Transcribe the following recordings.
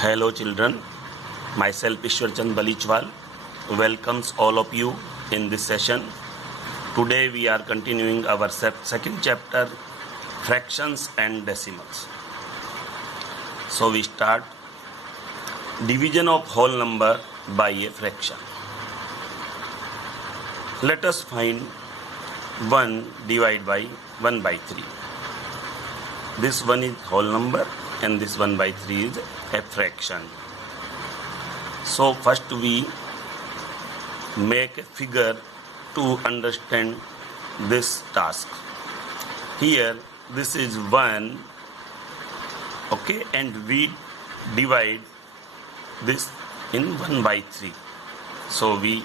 Hello children, myself Ishwarchand Balichwal welcomes all of you in this session. Today we are continuing our second chapter, fractions and decimals. So we start division of whole number by a fraction. Let us find 1 divided by 1 by 3. This one is whole number and this 1 by 3 is a fraction. So first we make a figure to understand this task. Here this is 1, okay, and we divide this in 1 by 3. So we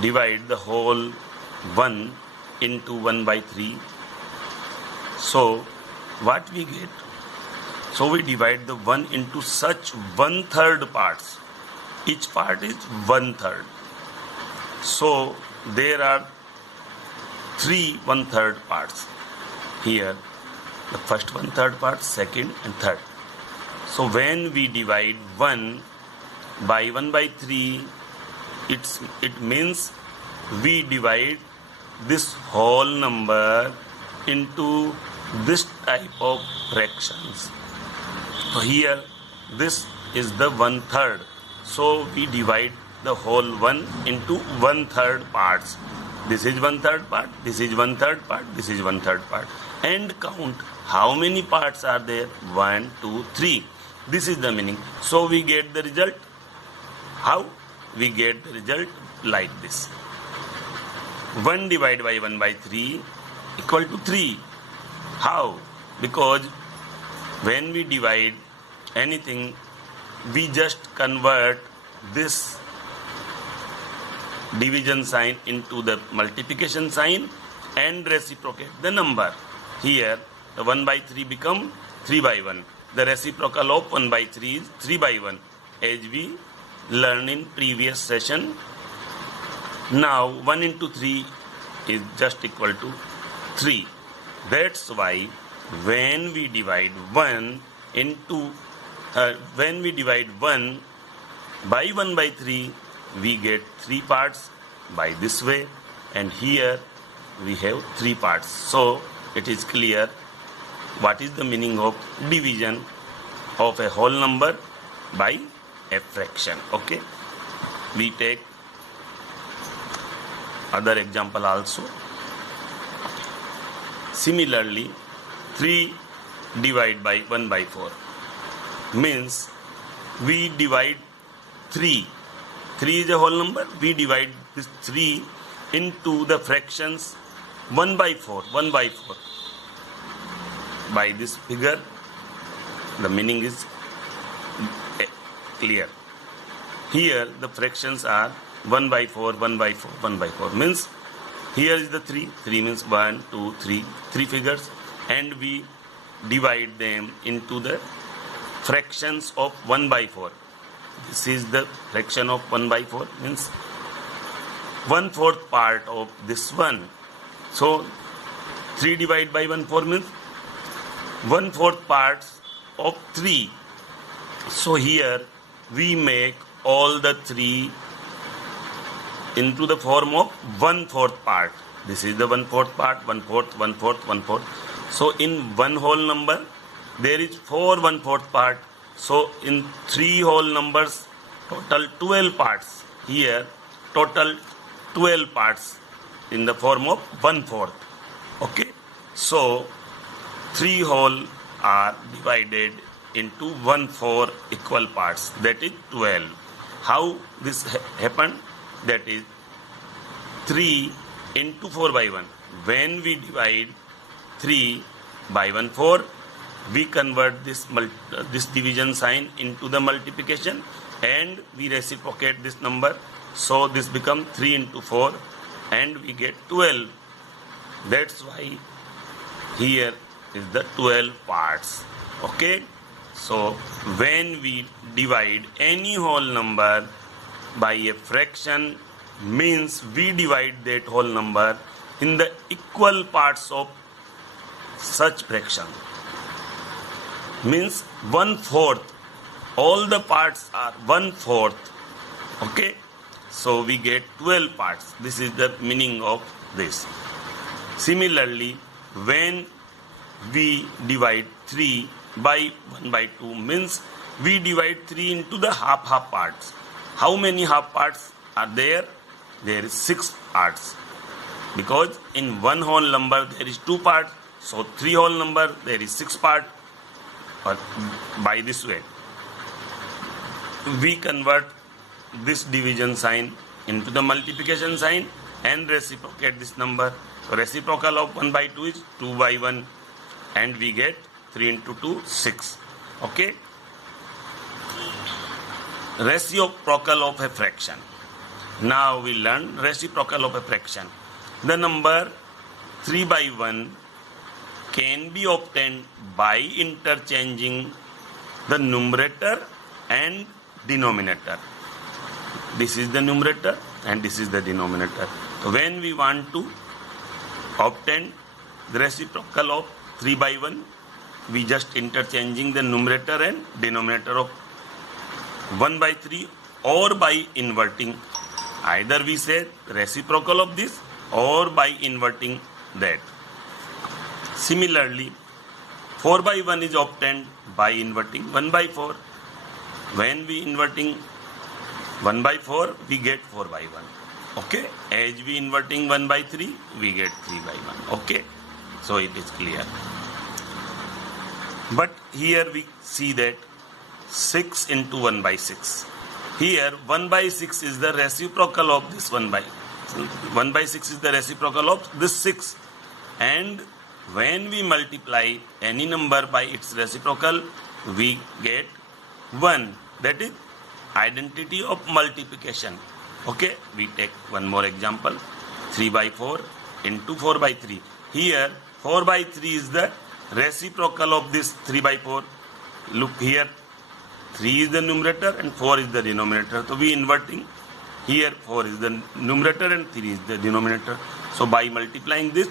divide the whole 1 into 1 by 3. So what we get? So we divide the 1 into such 1/3 parts. Each part is 1/3. So there are 3 1/3 parts. Here the first 1/3 part, second and third. So when we divide 1 by 1 by 3, it means we divide this whole number into this type of fractions. So here this is the 1/3. So we divide the whole 1 into 1/3 parts. This is 1/3 part, this is 1/3 part, this is 1/3 part. And count how many parts are there. 1, 2, 3. This is the meaning. So we get the result. How? We get the result like this. 1 divided by 1 by 3 equal to 3. How? Because when we divide anything, we just convert this division sign into the multiplication sign and reciprocate the number. Here the 1 by 3 become 3 by 1. The reciprocal of 1 by 3 is 3 by 1, as we learned in previous session. Now 1 into 3 is just equal to 3. That's why when we divide 1 by 1 by 3, we get 3 parts by this way, and here we have 3 parts. So it is clear what is the meaning of division of a whole number by a fraction. Okay, we take other example also. Similarly, 3 divided by 1 by 4 means we divide 3. 3 is a whole number. We divide this 3 into the fractions 1 by 4. 1 by 4. By this figure, the meaning is clear. Here the fractions are 1 by 4, 1 by 4, 1 by 4. Means here is the 3. 3 means 1, 2, 3. 3 figures. And we divide them into the fractions of 1 by 4. This is the fraction of 1 by 4. Means 1/4 part of this one. So 3 divided by 1/4 means 1/4 parts of 3. So here we make all the 3 into the form of 1/4 part. This is the 1/4 part, 1/4, 1/4, 1/4. So in one whole number there is 4 1/4 part. So in 3 whole numbers, total 12 parts. Here total 12 parts in the form of 1/4. Okay, so 3 whole are divided into 1/4 equal parts, that is 12. How this happened? That is 3 into 4 by 1. When we divide 3 by 1/4, we convert this division sign into the multiplication and we reciprocate this number. So this becomes 3 into 4 and we get 12. That's why here is the 12 parts. Okay, so when we divide any whole number by a fraction, means we divide that whole number in the equal parts of such fraction. Means 1/4 all the parts are 1/4. Okay, so we get 12 parts. This is the meaning of this. Similarly, when we divide 3 by 1/2 means we divide 3 into the half parts. How many half parts are there? There is 6 parts. Because in one whole number there is 2 parts, so 3 whole number there is 6 parts. Or by this way, we convert this division sign into the multiplication sign and reciprocate this number. So reciprocal of 1/2 is 2/1, and we get 3 into 2, 6. Okay. Reciprocal of a fraction. Now we learn reciprocal of a fraction. The number 3/1 can be obtained by interchanging the numerator and denominator. This is the numerator and this is the denominator. So when we want to obtain the reciprocal of 3/1, we just interchanging the numerator and denominator of 1/3 or by inverting. Either we say reciprocal of this or by inverting that. Similarly, 4/1 is obtained by inverting 1/4. When we inverting 1/4, we get 4/1. Okay, as we inverting 1/3, we get 3/1. Okay, so it is clear. But here we see that 6 into 1/6. Here 1/6 is the reciprocal of this 1/6 is the reciprocal of this 6. And when we multiply any number by its reciprocal, we get 1. That is identity of multiplication. Okay, we take one more example. 3/4 into 4/3. Here 4/3 is the reciprocal of this 3/4. Look here, 3 is the numerator and 4 is the denominator. So we inverting. Here 4 is the numerator and 3 is the denominator. So by multiplying this,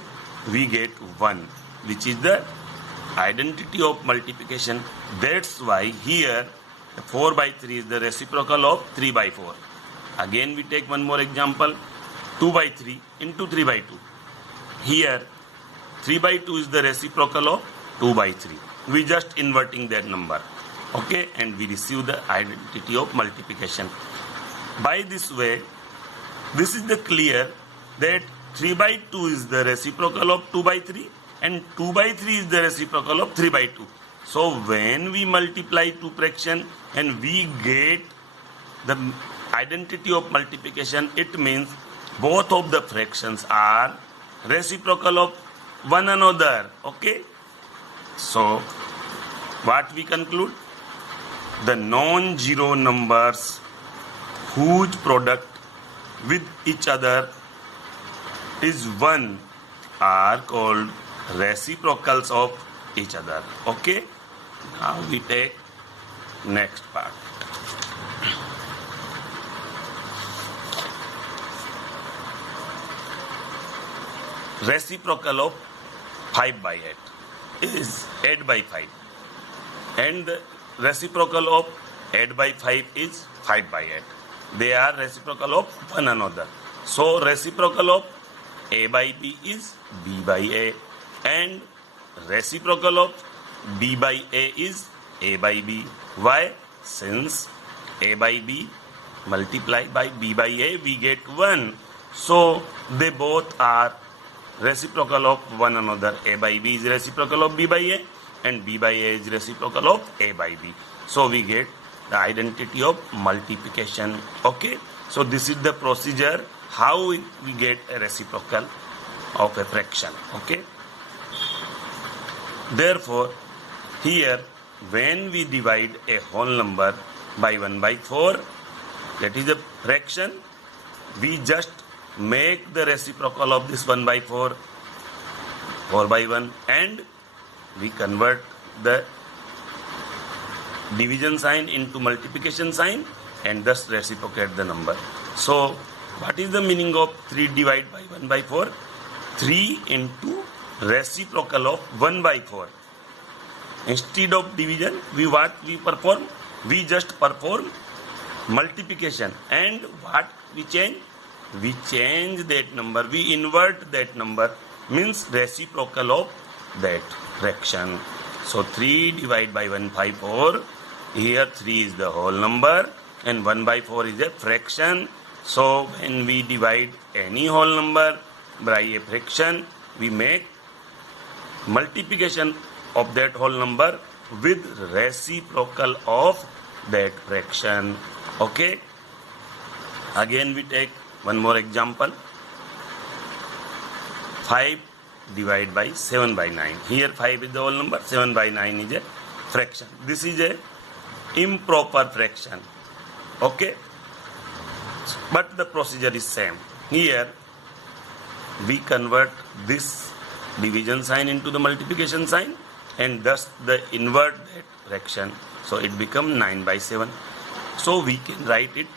we get 1, which is the identity of multiplication. That's why here 4/3 is the reciprocal of 3/4. Again we take one more example. 2/3 into 3/2. Here 3/2 is the reciprocal of 2/3. We just inverting that number. Okay, and we receive the identity of multiplication. By this way, this is the clear that 3/2 is the reciprocal of 2/3 and 2/3 is the reciprocal of 3/2. So when we multiply two fraction and we get the identity of multiplication, it means both of the fractions are reciprocal of one another. Okay, so what we conclude? The non-zero numbers whose product with each other is 1 are called reciprocals of each other. Okay, now we take next part. Reciprocal of 5/8 is 8/5, and the reciprocal of 8/5 is 5/8. They are reciprocal of one another. So reciprocal of A/B is B/A, and reciprocal of B/A is A/B. Why? Since A/B multiplied by B/A, we get 1. So they both are reciprocal of one another. A/B is reciprocal of B/A and B/A is reciprocal of A/B. So we get the identity of multiplication. Okay, so this is the procedure how we get a reciprocal of a fraction. Okay, therefore here when we divide a whole number by 1/4, that is a fraction, we just make the reciprocal of this 1/4, 4/1, and we convert the division sign into multiplication sign and thus reciprocate the number. So what is the meaning of 3 divided by 1/4? 3 into reciprocal of 1/4. Instead of division, we perform We just perform multiplication, and what we change? We change that number, we invert that number, means reciprocal of that fraction. So 3 divided by 1/4. Here 3 is the whole number and 1/4 is a fraction. So when we divide any whole number by a fraction, we make multiplication of that whole number with reciprocal of that fraction. Okay. Again we take one more example. 5 divided by 7/9. Here 5 is the whole number, 7/9 is a fraction. This is a improper fraction. Okay. But the procedure is same. Here we convert this division sign into the multiplication sign and thus the invert that fraction. So it becomes 9/7. So we can write it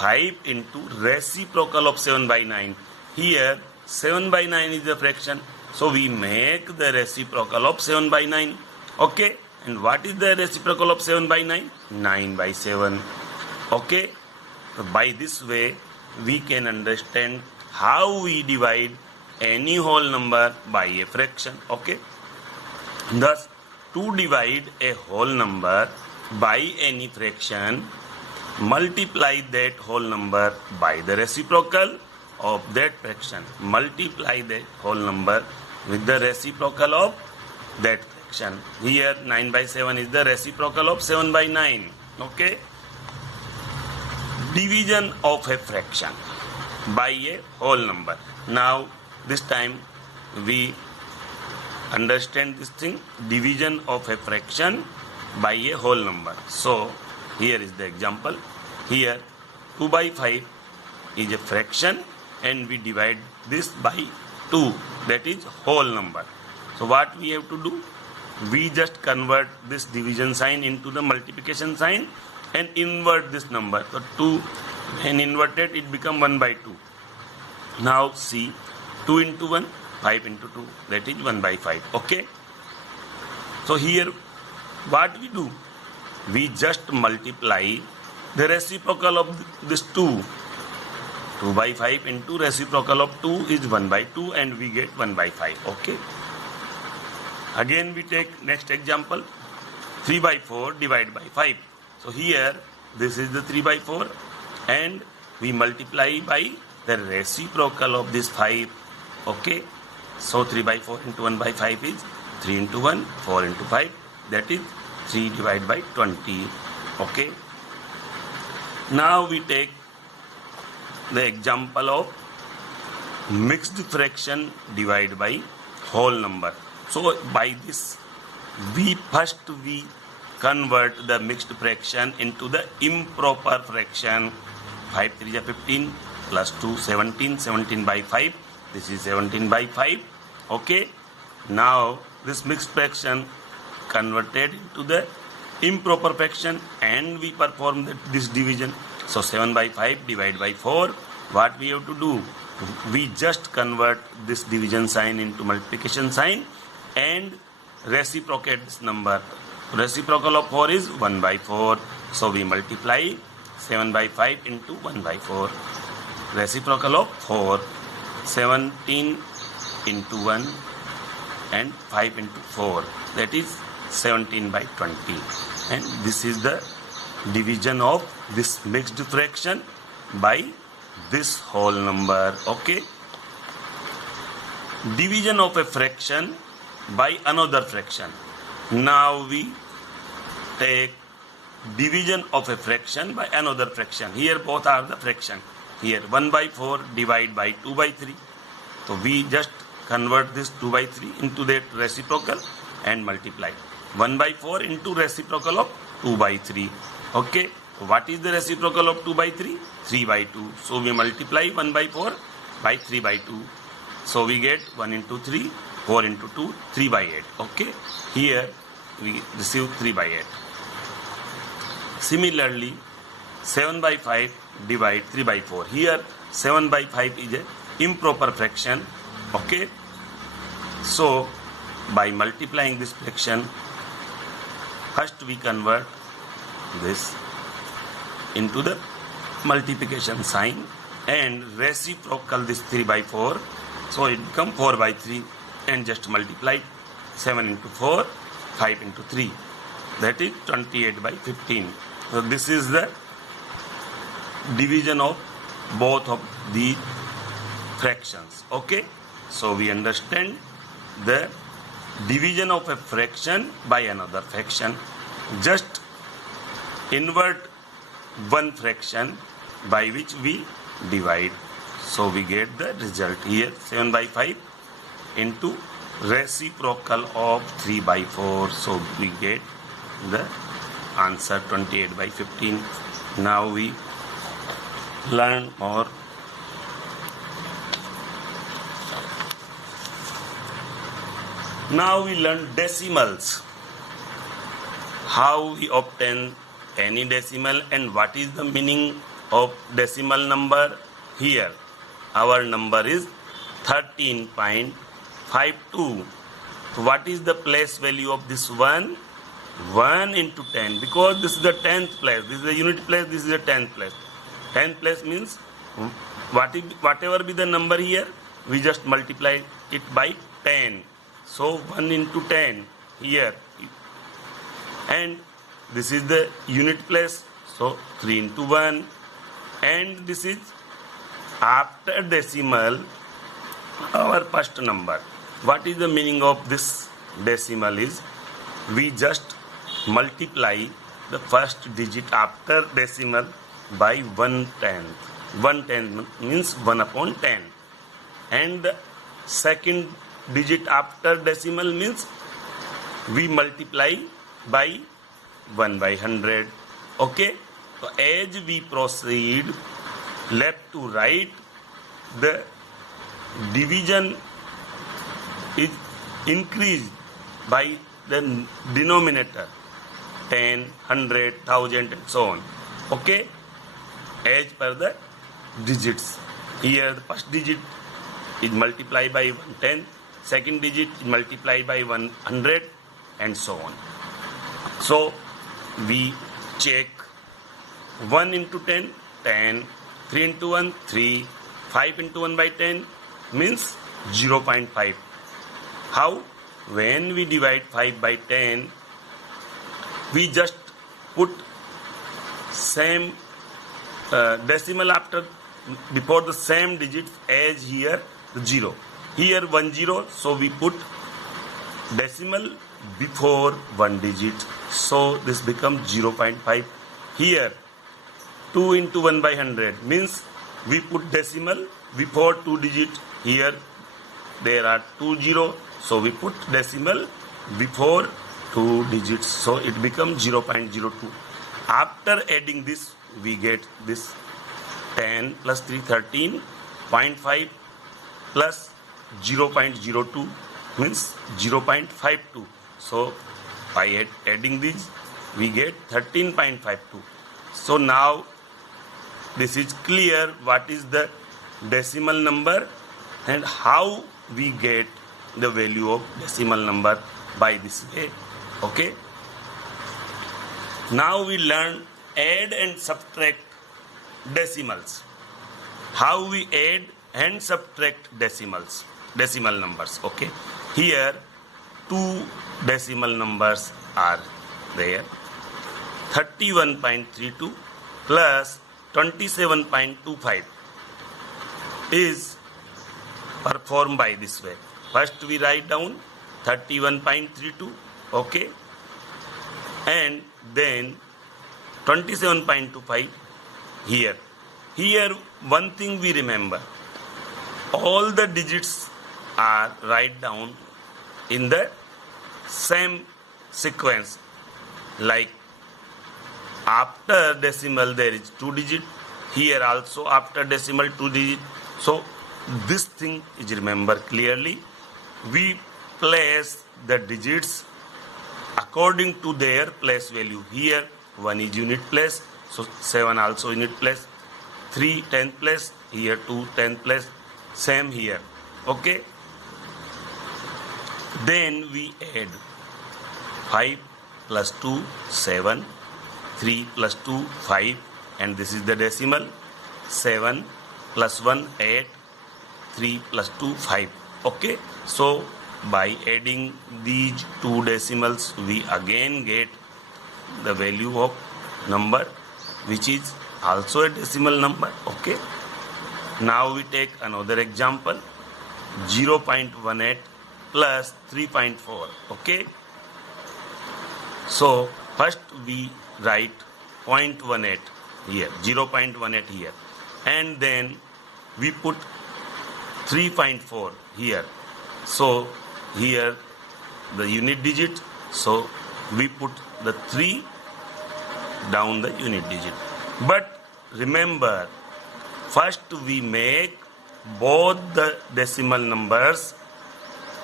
5 into reciprocal of 7/9. Here 7/9 is the fraction. So we make the reciprocal of 7/9. Okay. And what is the reciprocal of 7/9? 9/7. Okay. So by this way we can understand how we divide any whole number by a fraction. Okay. Thus, to divide a whole number by any fraction, multiply that whole number by the reciprocal of that fraction. Multiply that whole number with the reciprocal of that fraction. Here 9/7 is the reciprocal of 7/9. Okay. Division of a fraction by a whole number. Now this time we understand this thing, division of a fraction by a whole number. So here is the example. Here 2/5 is a fraction and we divide this by 2, that is whole number. So what we have to do? We just convert this division sign into the multiplication sign and invert this number. So 2 and inverted it become 1/2. Now see, 2 into 1, 5 into 2, that is 1/5. Okay. So here what we do? We just multiply the reciprocal of this 2. 2/5 into reciprocal of 2 is 1/2 and we get 1/5. Okay. Again we take next example. 3/4 divided by 5. So here this is the 3/4 and we multiply by the reciprocal of this 5. Okay. So 3/4 into 1/5 is 3 into 1, 4 into 5, that is 3 divided by 20. Okay. Now we take the example of mixed fraction divided by whole number. So by this we convert the mixed fraction into the improper fraction. 5 3 is 15 plus 2 17, 17/5. This is 17/5. Okay. Now this mixed fraction converted into the improper fraction and we perform this division. So 7/5 divided by 4. What we have to do? We just convert this division sign into multiplication sign and reciprocate this number. Reciprocal of 4 is 1/4. So we multiply 7/5 into 1/4. Reciprocal of 4, 17 into 1 and 5 into 4, that is 17/20. And this is the division of this mixed fraction by this whole number. Okay. Division of a fraction by another fraction. Now we take division of a fraction by another fraction. Here both are the fraction. Here 1/4 divided by 2/3. So we just convert this 2/3 into that reciprocal and multiply. 1/4 into reciprocal of 2/3. Okay. What is the reciprocal of 2/3? 3/2. So we multiply 1/4 by 3/2. So we get 1 into 3, 4 into 2, 3/8. Okay. Here we receive 3/8. Similarly, 7/5 divide 3/4. Here 7/5 is a improper fraction. Okay. So by multiplying this fraction, first we convert this into the multiplication sign and reciprocal this 3 by 4, so it become 4 by 3 and just multiply 7 into 4, 5 into 3, that is 28 by 15. So this is the division of both of the fractions. Okay, so we understand the division of a fraction by another fraction. Just invert one fraction by which we divide, so we get the result here 7 by 5 into reciprocal of 3 by 4, so we get the answer 28 by 15. Now we learn more. Now we learn decimals. How we obtain any decimal and what is the meaning of decimal number. Here our number is 13.52. So what is the place value of this one? 1 into 10, because this is the 10th place, this is the unit place, this is the 10th place. 10th place means whatever be the number here, we just multiply it by 10. So 1 into 10 here, and this is the unit place, so 3 into 1, and this is after decimal our first number. What is the meaning of this decimal is, we just multiply the first digit after decimal by 1/10. 1/10 means 1 upon 10, and the second digit after decimal means we multiply by 1 by 100. Okay, so as we proceed left to right, the division is increased by the denominator 10, 100, 1000 and so on. Okay, as per the digits. Here the first digit is multiplied by 110, second digit is multiplied by 100 and so on. So we check 1 into 10, 10, 3 into 1, 3, 5 into 1 by 10 means 0.5. How? When we divide 5 by 10, we just put same decimal after before the same digits as here the 0. Here 10, so we put decimal before one digit, so this becomes 0.5. Here 2 into 1 by 100 means we put decimal before two digits. Here there are 20, so we put decimal before two digits, so it becomes 0.02. After adding this, we get this 10 plus 3, 13.5 plus 0.02 means 0.52. So by adding these, we get 13.52. So now this is clear what is the decimal number and how we get the value of decimal number by this way. Okay. Now we learn add and subtract decimals. How we add and subtract decimal numbers. Okay. Here two decimal numbers are there. 31.32 plus 27.25 is performed by this way. First we write down 31.32, okay, and then 27.25 here. Here one thing we remember, all the digits are write down in the same sequence, like after decimal there is two digit, here also after decimal two digit. So this thing is remember clearly. We place the digits according to their place value. Here 1 is unit place, so 7 also unit place, 3 10th place, here 2 10th place, same here. Okay, then we add 5 plus 2 7, 3 plus 2, 5, and this is the decimal. 7 plus 1, 8, 3 plus 2, 5. Okay, so by adding these two decimals, we again get the value of number which is also a decimal number. Okay, now we take another example, 0.18 plus 3.4. Okay, so first we write 0.18 here, 0.18 here, and then we put 3.4 here. So here the unit digit, so we put the 3 down the unit digit. But remember, first we make both the decimal numbers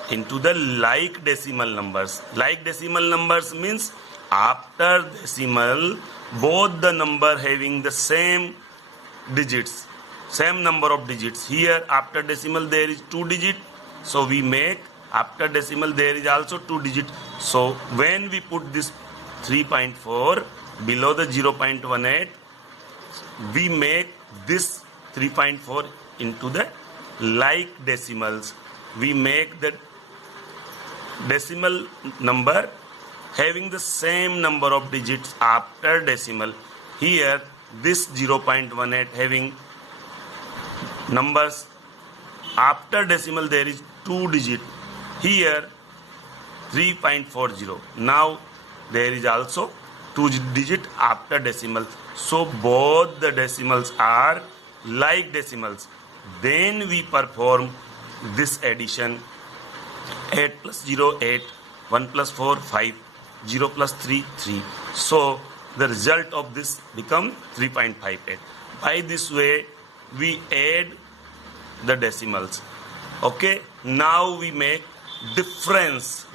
into the like decimal numbers. Like decimal numbers means after decimal, both the number having the same digits, same number of digits. Here after decimal there is 2 digit, so we make after decimal there is also 2 digit. So when we put this 3.4 below the 0.18, we make this 3.4 into the like decimals. We make the decimal number having the same number of digits after decimal. Here this 0.18 having numbers after decimal there is 2 digit. Here 3.40. Now there is also 2 digit after decimal. So both the decimals are like decimals. Then we perform this addition. 8 plus 0, 8. 1 plus 4, 5. 0 plus 3, 3. So the result of this become 3.58. By this way we add the decimals. Okay, now we make difference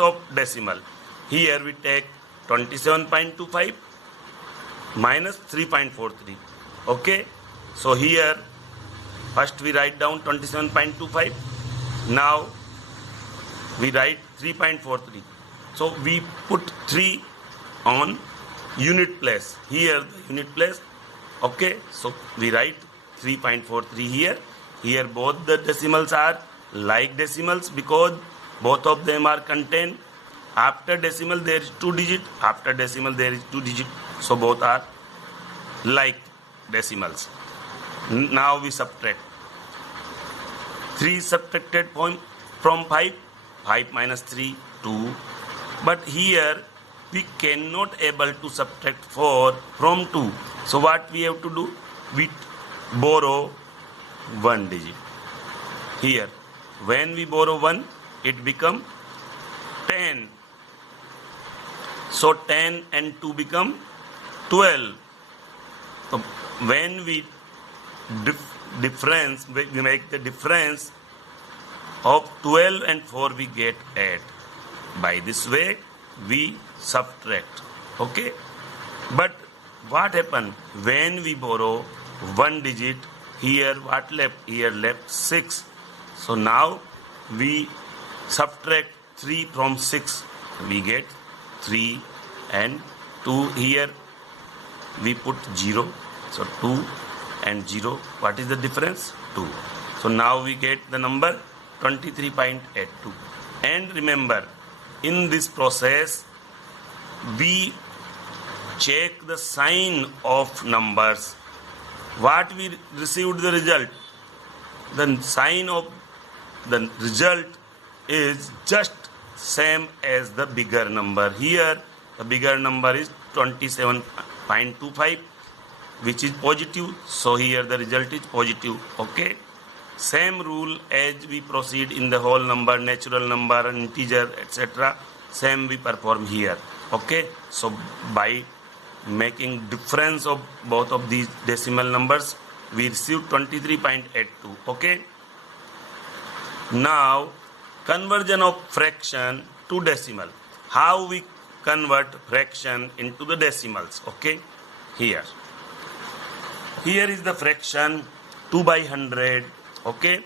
of decimal. Here we take 27.25 minus 3.43. Okay, so here first we write down 27.25. Now we write 3.43. So we put 3 on unit place. Here the unit place. Okay, so we write 3.43 here. Here both the decimals are like decimals because both of them are contained. After decimal there is 2 digit. After decimal there is 2 digit. So both are like decimals. Now we subtract. 3 subtracted from 5. 5 minus 3, 2. But here we cannot able to subtract 4 from 2. So what we have to do? We borrow 1 digit. Here when we borrow 1, it become 10. So 10 and 2 become 12. So when we we make the difference of 12 and 4, we get 8. By this way we subtract. Okay, but what happened when we borrow 1 digit? Here what left? Here left 6. So now we subtract 3 from 6. We get 3 and 2. Here we put 0. So 2 and 0. What is the difference? 2. So now we get the number 23.82. And remember, in this process we check the sign of numbers. What we received the result? The sign of the result is just same as the bigger number. Here the bigger number is 27.25, which is positive. So here the result is positive. Okay, same rule as we proceed in the whole number, natural number, integer, etc. Same we perform here. Okay, so by making difference of both of these decimal numbers, we receive 23.82. Okay, now conversion of fraction to decimal. How we convert fraction into the decimals? Okay, here is the fraction 2 by 100. Okay,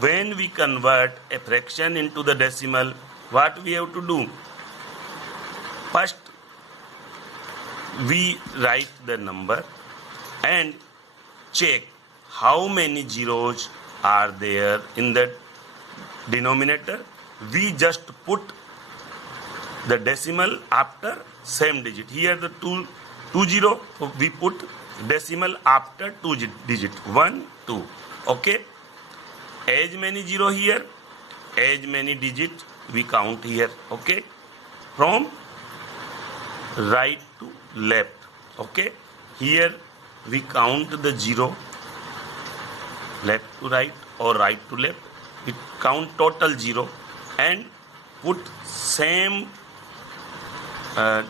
when we convert a fraction into the decimal, what we have to do? First we write the number and check how many zeros are there in the denominator. We just put the decimal after same digit. Here the two zero, so we put decimal after two digit, 1 2. Okay, as many zero here, as many digit we count here. Okay, from right to left. Okay, here we count the zero, left to right or right to left. We count total zero and put same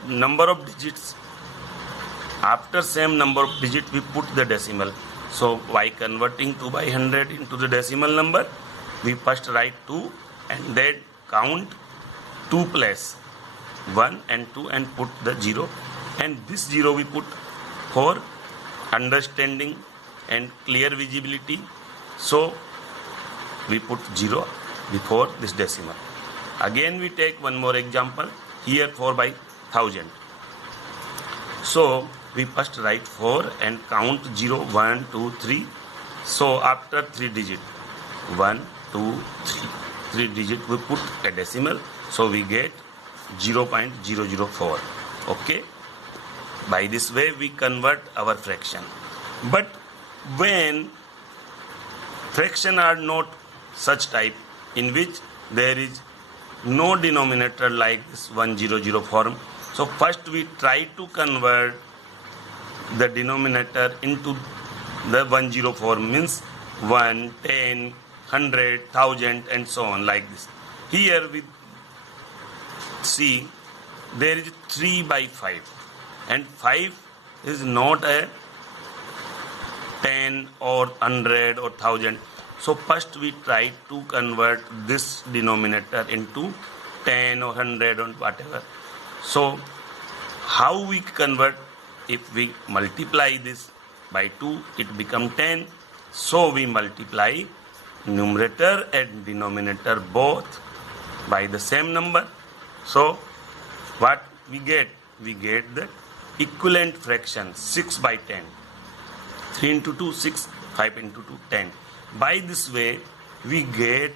number of digits. After same number of digits we put the decimal. So by converting 2 by 100 into the decimal number, we first write 2 and then count 2 place 1 and 2 and put the 0, and this 0 we put for understanding and clear visibility. So we put 0 before this decimal. Again we take one more example. Here 4 by 1000. So we first write 4 and count 0 1 2 3. So after 3 digit 1 2 3 digit we put a decimal. So we get 0.004. Okay, by this way we convert our fraction. But when fraction are not such type in which there is no denominator like this 100 form, so first we try to convert the denominator into the 10 form, means 1 10 100 1000 and so on like this. Here we see there is 3 by 5 and 5 is not a 10 or 100 or 1000. So first we try to convert this denominator into 10 or 100 or whatever. So how we convert? If we multiply this by 2 it become 10. So we multiply numerator and denominator both by the same number. So what we get? We get the equivalent fraction 6 by 10. 3 into 2 6, 5 into 2 10. By this way we get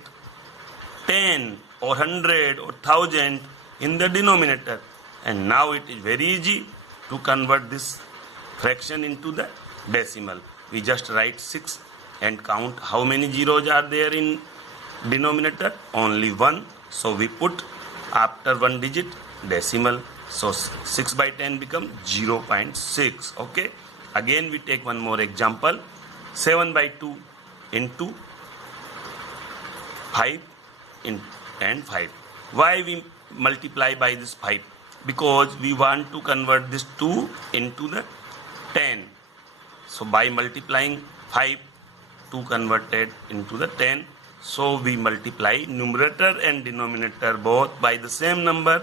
10 or 100 or 1000 in the denominator, and now it is very easy to convert this fraction into the decimal. We just write 6 and count how many zeros are there in denominator. Only 1. So we put after one digit decimal. So 6 by 10 become 0.6. Okay, again we take one more example. 7 by 2 into 5 and 5. Why we multiply by this 5? Because we want to convert this 2 into the 10. So by multiplying 5, 2 converted into the 10. So we multiply numerator and denominator both by the same number,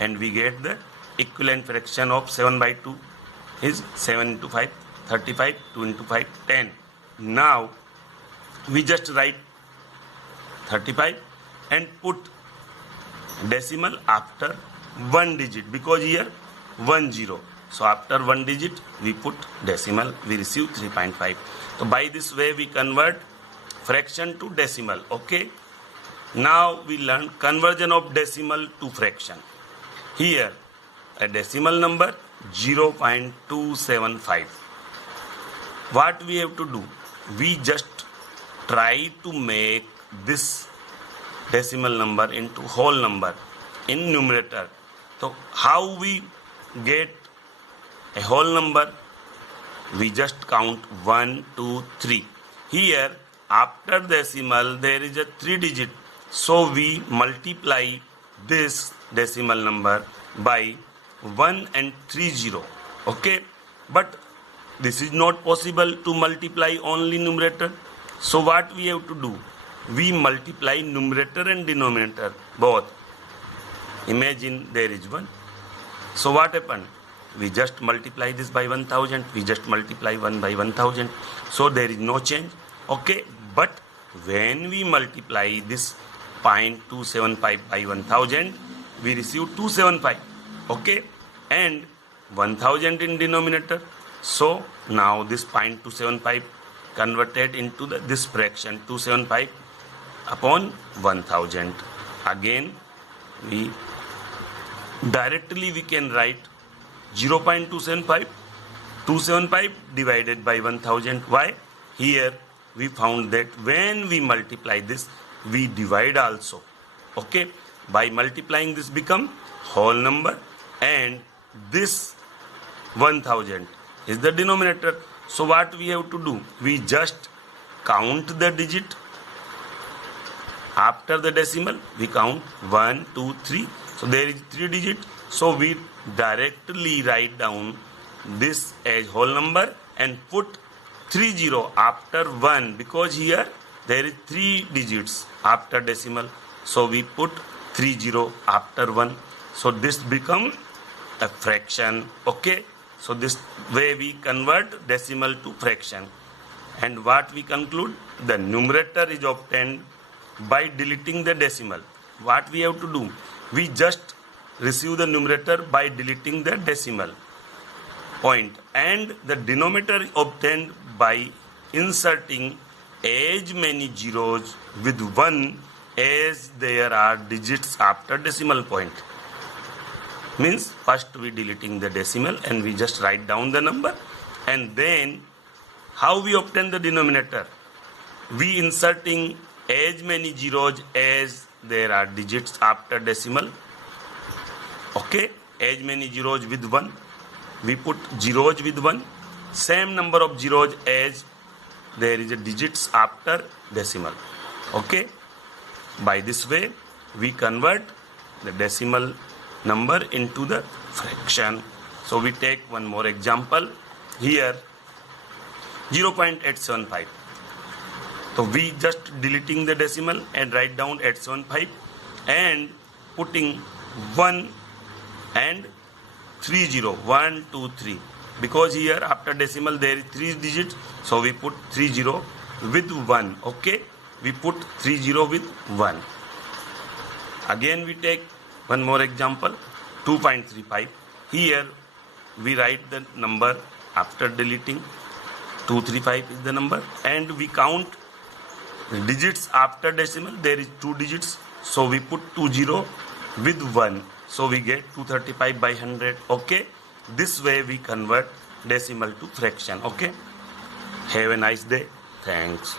and we get the equivalent fraction of 7 by 2 is 7 into 5 35, 2 into 5 10. Now we just write 35 and put decimal after one digit, because here 10. So after one digit we put decimal, we receive 3.5. So by this way we convert fraction to decimal. Okay, now we learn conversion of decimal to fraction. Here a decimal number 0.275. What we have to do? We just try to make this decimal number into whole number in numerator. So how we get a whole number? We just count 1 2 3. Here after decimal there is a 3 digit, so we multiply this decimal number by 1 and 3 0. Okay, but this is not possible to multiply only numerator. So what we have to do? We multiply numerator and denominator both. Imagine there is 1. So what happened? We just multiply this by 1000. We just multiply 1 by 1000. So there is no change. Okay, but when we multiply this 0.275 by 1000, we receive 275. Okay, and 1000 in denominator. So now this 0.275 converted into this fraction 275 upon 1000. Again we directly can write 0.275 divided by 1000. Why? Here we found that when we multiply this, we divide also. Okay, by multiplying this become whole number, and this 1000 is the denominator. So what we have to do? We just count the digit after the decimal. We count 1, 2, 3. So there is 3 digits. So we directly write down this as whole number and put 30 after 1, because here there is 3 digits after decimal. So we put 30 after 1. So this become a fraction. Okay. So this way we convert decimal to fraction. And what we conclude? The numerator is obtained by deleting the decimal. What we have to do? We just receive the numerator by deleting the decimal point, and the denominator obtained by inserting as many zeros with 1 as there are digits after decimal point. Means first we deleting the decimal and we just write down the number, and then how we obtain the denominator? We inserting as many zeros as there are digits after decimal. Okay, as many zeros with 1. We put zeros with 1, same number of zeros as there is a digits after decimal. Okay, by this way we convert the decimal number into the fraction. So we take one more example here, 0.875. So we just deleting the decimal and write down 875 and putting 1 and 30, 1, 2, 3. Because here after decimal there is 3 digits, so we put 30 with 1. Okay, we put 30 with 1. Again we take one more example, 2.35. Here we write the number after deleting. 235 is the number, and we count digits after decimal. There is 2 digits, so we put 20 with 1. So we get 235 by 100. Okay, this way we convert decimal to fraction. Okay, have a nice day. Thanks.